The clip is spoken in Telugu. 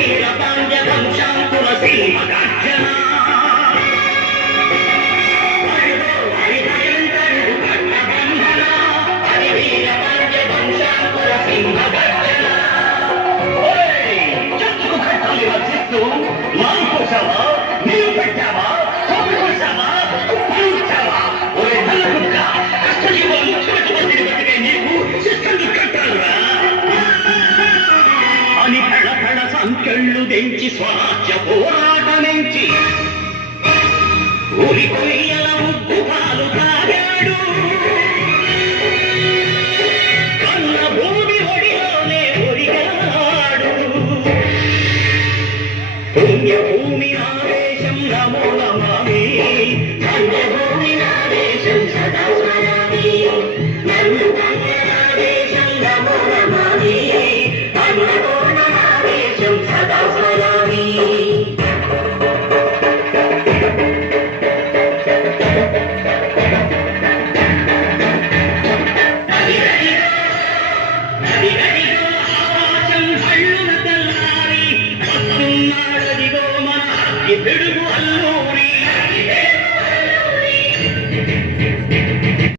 వీర పాండ్య వంశాంకుర సింహగర్జన నీవు పెట్టావా కొట్టుకొచ్చావా చూచావా ఒరే నల్లగుడ్డ కష్టజీవుల ముఖ్యమంత్రి బతికే నీకు శిక్షలు కట్టాలురా అని కళకళ సంఖ్యళ్ళు తెంచి స్వరాజ్య పోరాటమెంచి ఊరి కొయ్యల ఉప్పు పాలు తాగాడు కన్న భూమి ఒడిలోనే ఒడిగాడు పుణ్యభూమి ఆవేశం నమో నమామి